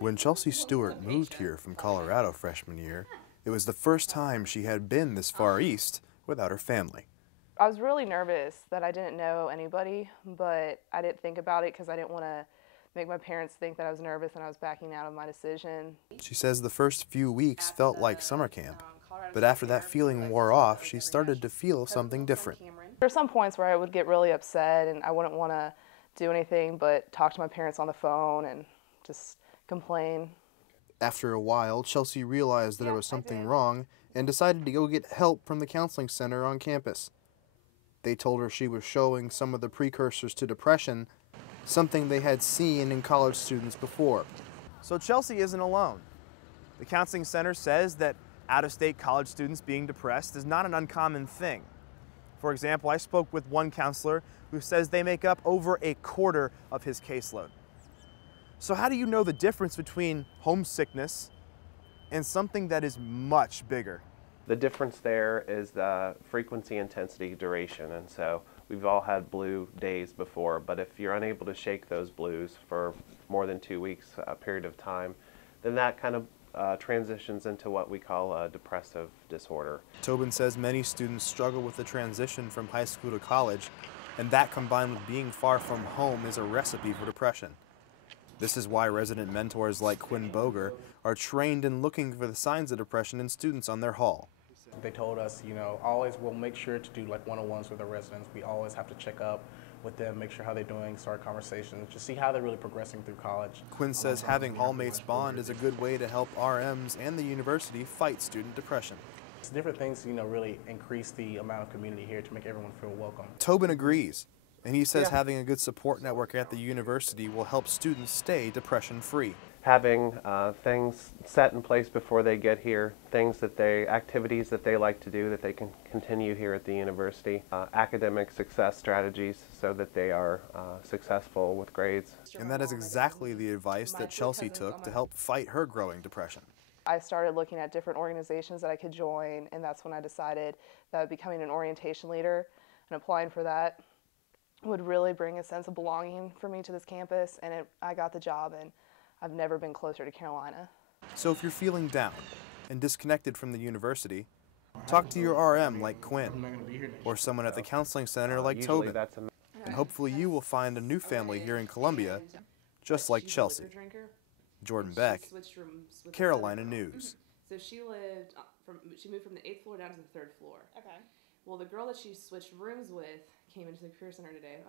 When Chelsea Stewart moved here from Colorado freshman year, it was the first time she had been this far east without her family. I was really nervous that I didn't know anybody, but I didn't think about it because I didn't want to make my parents think that I was nervous and I was backing out of my decision. She says the first few weeks felt like summer camp, but after that feeling wore off, she started to feel something different. There's some points where I would get really upset and I wouldn't want to do anything but talk to my parents on the phone and just complain. After a while, Chelsea realized that there was something wrong and decided to go get help from the counseling center on campus. They told her she was showing some of the precursors to depression, something they had seen in college students before. So Chelsea isn't alone. The counseling center says that out-of-state college students being depressed is not an uncommon thing. For example, I spoke with one counselor who says they make up over a quarter of his caseload. So how do you know the difference between homesickness and something that is much bigger? The difference there is the frequency, intensity, duration, and so we've all had blue days before, but if you're unable to shake those blues for more than 2 weeks, a period of time, then that kind of transitions into what we call a depressive disorder. Tobin says many students struggle with the transition from high school to college, and that combined with being far from home is a recipe for depression. This is why resident mentors like Quinn Boger are trained in looking for the signs of depression in students on their hall. They told us, always we'll make sure to do like one-on-ones with the residents. We always have to check up with them, make sure how they're doing, start conversations, just see how they're really progressing through college. Quinn says having hallmates bond is a good way to help RMs and the university fight student depression. Different things, really increase the amount of community here to make everyone feel welcome. Tobin agrees, and he says having a good support network at the university will help students stay depression-free. Having things set in place before they get here, activities that they like to do that they can continue here at the university, academic success strategies so that they are successful with grades. And that is exactly the advice that Chelsea took to help fight her growing depression. I started looking at different organizations that I could join, and that's when I decided that becoming an orientation leader and applying for that would really bring a sense of belonging for me to this campus, and I got the job, and I've never been closer to Carolina. So if you're feeling down and disconnected from the university, talk to your RM like Quinn, or someone at the counseling center like Tobin, and hopefully you will find a new family here in Columbia, just like Chelsea. Jordan Beck, Carolina News. So she moved from the 8th floor down to the 3rd floor. Okay. Well, the girl that she switched rooms with came into the Career Center today.